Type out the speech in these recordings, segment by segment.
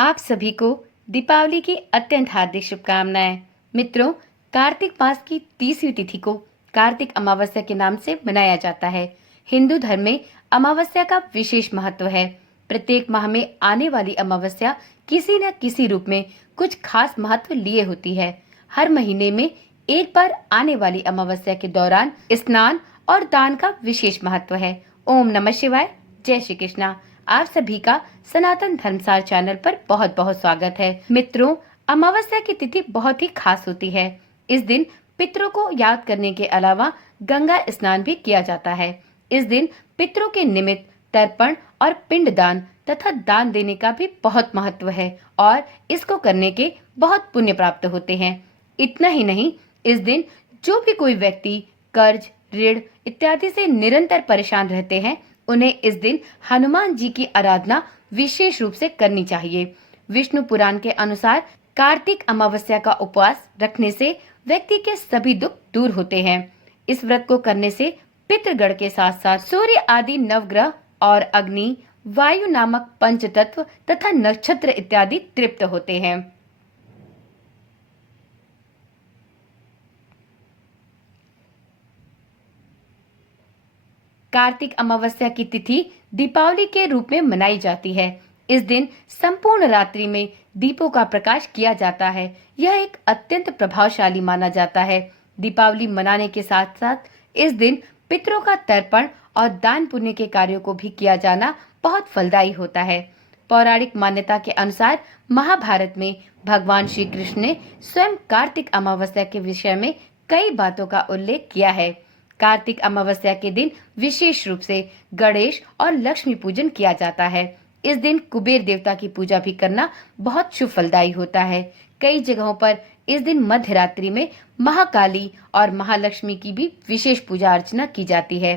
आप सभी को दीपावली की अत्यंत हार्दिक शुभकामनाएं। मित्रों, कार्तिक मास की 30वीं तिथि को कार्तिक अमावस्या के नाम से मनाया जाता है। हिंदू धर्म में अमावस्या का विशेष महत्व है। प्रत्येक माह में आने वाली अमावस्या किसी न किसी रूप में कुछ खास महत्व लिए होती है। हर महीने में एक बार आने वाली अमावस्या के दौरान स्नान और दान का विशेष महत्व है। ओम नमः शिवाय। जय श्री कृष्णा। आप सभी का सनातन धर्मसार चैनल पर बहुत बहुत स्वागत है। मित्रों, अमावस्या की तिथि बहुत ही खास होती है। इस दिन पितरों को याद करने के अलावा गंगा स्नान भी किया जाता है। इस दिन पितरों के निमित्त तर्पण और पिंडदान तथा दान देने का भी बहुत महत्व है और इसको करने के बहुत पुण्य प्राप्त होते हैं। इतना ही नहीं, इस दिन जो भी कोई व्यक्ति कर्ज, ऋण इत्यादि से निरंतर परेशान रहते हैं, उन्हें इस दिन हनुमान जी की आराधना विशेष रूप से करनी चाहिए। विष्णु पुराण के अनुसार कार्तिक अमावस्या का उपवास रखने से व्यक्ति के सभी दुख दूर होते हैं। इस व्रत को करने से पितृगण के साथ साथ सूर्य आदि नवग्रह और अग्नि, वायु नामक पंच तत्व तथा नक्षत्र इत्यादि तृप्त होते हैं। कार्तिक अमावस्या की तिथि दीपावली के रूप में मनाई जाती है। इस दिन संपूर्ण रात्रि में दीपों का प्रकाश किया जाता है। यह एक अत्यंत प्रभावशाली माना जाता है। दीपावली मनाने के साथ साथ इस दिन पितरों का तर्पण और दान पुण्य के कार्यों को भी किया जाना बहुत फलदायी होता है। पौराणिक मान्यता के अनुसार महाभारत में भगवान श्री कृष्ण ने स्वयं कार्तिक अमावस्या के विषय में कई बातों का उल्लेख किया है। कार्तिक अमावस्या के दिन विशेष रूप से गणेश और लक्ष्मी पूजन किया जाता है। इस दिन कुबेर देवता की पूजा भी करना बहुत शुभ फलदायी होता है। कई जगहों पर इस दिन मध्य रात्रि में महाकाली और महालक्ष्मी की भी विशेष पूजा अर्चना की जाती है।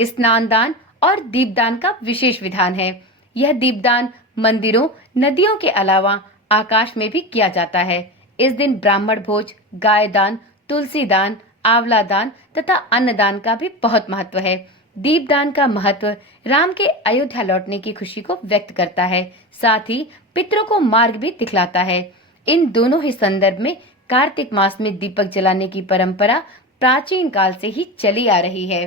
स्नान दान और दीपदान का विशेष विधान है। यह दीपदान मंदिरों, नदियों के अलावा आकाश में भी किया जाता है। इस दिन ब्राह्मण भोज, गाय दान, तुलसी दान, आंवला दान तथा अन्नदान का भी बहुत महत्व है। दीपदान का महत्व राम के अयोध्या लौटने की खुशी को व्यक्त करता है, साथ ही पितरों को मार्ग भी दिखलाता है। इन दोनों ही संदर्भ में कार्तिक मास में दीपक जलाने की परंपरा प्राचीन काल से ही चली आ रही है।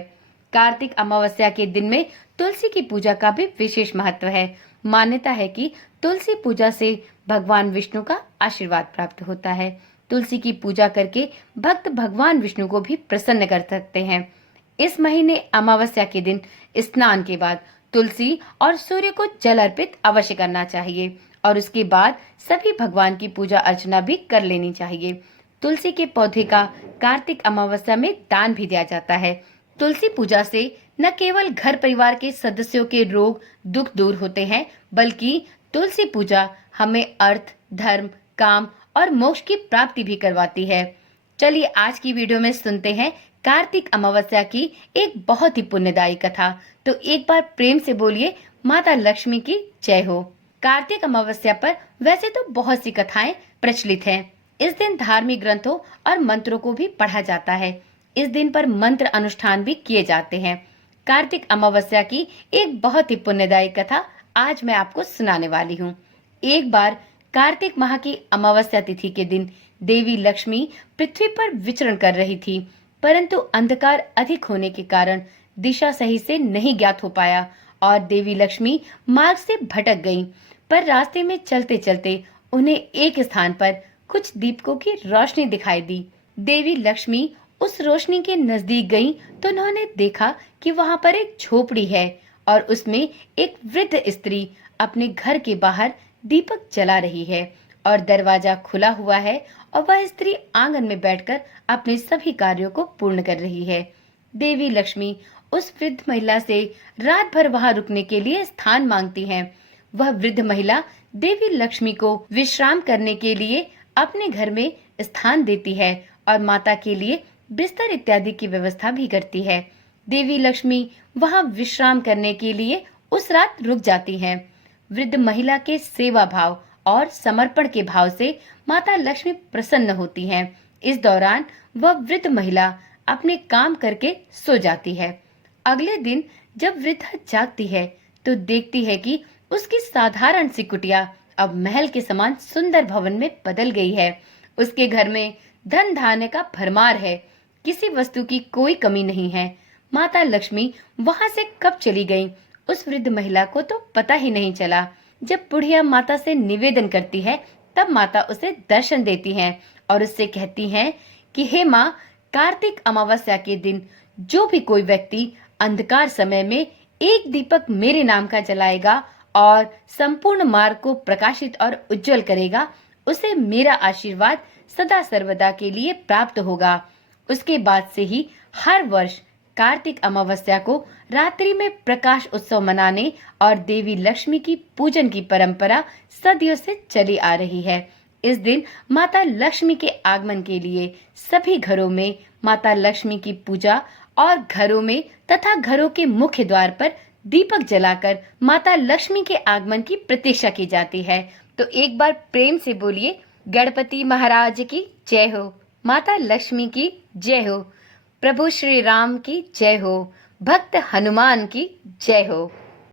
कार्तिक अमावस्या के दिन में तुलसी की पूजा का भी विशेष महत्व है। मान्यता है कि तुलसी पूजा से भगवान विष्णु का आशीर्वाद प्राप्त होता है। तुलसी की पूजा करके भक्त भगवान विष्णु को भी प्रसन्न कर सकते हैं। इस महीने अमावस्या के दिन स्नान के बाद तुलसी और सूर्य को जल अर्पित अवश्य करना चाहिए और उसके बाद सभी भगवान की पूजा अर्चना भी कर लेनी चाहिए। तुलसी के पौधे का कार्तिक अमावस्या में दान भी दिया जाता है। तुलसी पूजा से न केवल घर परिवार के सदस्यों के रोग दुख दूर होते हैं, बल्कि तुलसी पूजा हमें अर्थ, धर्म, काम और मोक्ष की प्राप्ति भी करवाती है। चलिए आज की वीडियो में सुनते हैं कार्तिक अमावस्या की एक बहुत ही पुण्यदायी कथा। तो एक बार प्रेम से बोलिए, माता लक्ष्मी की जय हो। कार्तिक अमावस्या पर वैसे तो बहुत सी कथाएं प्रचलित हैं। इस दिन धार्मिक ग्रंथों और मंत्रों को भी पढ़ा जाता है। इस दिन पर मंत्र अनुष्ठान भी किए जाते हैं। कार्तिक अमावस्या की एक बहुत ही पुण्यदायी कथा आज मैं आपको सुनाने वाली हूँ। एक बार कार्तिक माह की अमावस्या तिथि के दिन देवी लक्ष्मी पृथ्वी पर विचरण कर रही थी, परंतु अंधकार अधिक होने के कारण दिशा सही से नहीं ज्ञात हो पाया और देवी लक्ष्मी मार्ग से भटक गईं। पर रास्ते में चलते चलते उन्हें एक स्थान पर कुछ दीपकों की रोशनी दिखाई दी। देवी लक्ष्मी उस रोशनी के नजदीक गईं तो उन्होंने देखा कि वहां पर एक झोपड़ी है और उसमें एक वृद्ध स्त्री अपने घर के बाहर दीपक जला रही है और दरवाजा खुला हुआ है और वह स्त्री आंगन में बैठकर अपने सभी कार्यों को पूर्ण कर रही है। देवी लक्ष्मी उस वृद्ध महिला से रात भर वहां रुकने के लिए स्थान मांगती हैं। वह वृद्ध महिला देवी लक्ष्मी को विश्राम करने के लिए अपने घर में स्थान देती है और माता के लिए बिस्तर इत्यादि की व्यवस्था भी करती है। देवी लक्ष्मी वहां विश्राम करने के लिए उस रात रुक जाती हैं। वृद्ध महिला के सेवा भाव और समर्पण के भाव से माता लक्ष्मी प्रसन्न होती हैं। इस दौरान वह वृद्ध महिला अपने काम करके सो जाती है। अगले दिन जब वृद्धा जागती है तो देखती है कि उसकी साधारण सी कुटिया अब महल के समान सुंदर भवन में बदल गई है। उसके घर में धन धान्य का भरमार है, किसी वस्तु की कोई कमी नहीं है। माता लक्ष्मी वहां से कब चली गई, उस वृद्ध महिला को तो पता ही नहीं चला। जब बुढ़िया माता से निवेदन करती है, तब माता उसे दर्शन देती हैं और उससे कहती हैं कि हे माँ, कार्तिक अमावस्या के दिन जो भी कोई व्यक्ति अंधकार समय में एक दीपक मेरे नाम का जलाएगा और संपूर्ण मार्ग को प्रकाशित और उज्जवल करेगा, उसे मेरा आशीर्वाद सदा सर्वदा के लिए प्राप्त होगा। उसके बाद से ही हर वर्ष कार्तिक अमावस्या को रात्रि में प्रकाश उत्सव मनाने और देवी लक्ष्मी की पूजन की परंपरा सदियों से चली आ रही है। इस दिन माता लक्ष्मी के आगमन के लिए सभी घरों में माता लक्ष्मी की पूजा और घरों में तथा घरों के मुख्य द्वार पर दीपक जलाकर माता लक्ष्मी के आगमन की प्रतीक्षा की जाती है। तो एक बार प्रेम से बोलिए, गणपति महाराज की जय हो, माता लक्ष्मी की जय हो, प्रभु श्री राम की जय हो, भक्त हनुमान की जय हो।